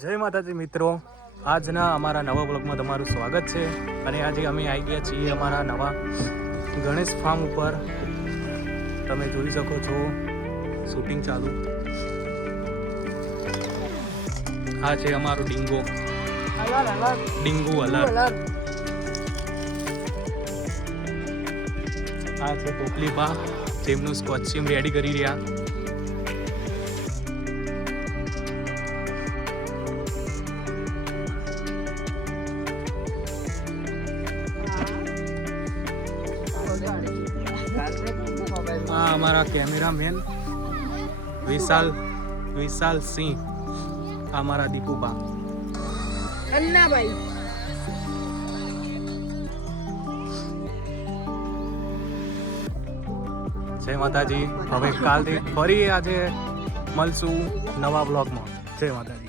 જય માતાજી મિત્રો, આજના અમારા નવા બ્લોગમાં તમારું સ્વાગત છે. અને આજે અમે આવી ગયા છીએ અમારા નવા ગણેશ ફાર્મ ઉપર. તમે જોઈ શકો છો શૂટિંગ ચાલુ. આ છે અમારો ડીંગો, ડીંગુ અલર. આ છે પોપલી બા, જેમનું કોસ્ચ્યુમ રેડી કરી રહ્યા. આ અમારા કેમેરામેન વિશાલ સિંહ, અમારા દીપુબા. અન્નાભાઈ જય માતાજી. હવે કાલથી ફરી આજે મળશું નવા બ્લોગમાં. જય માતાજી.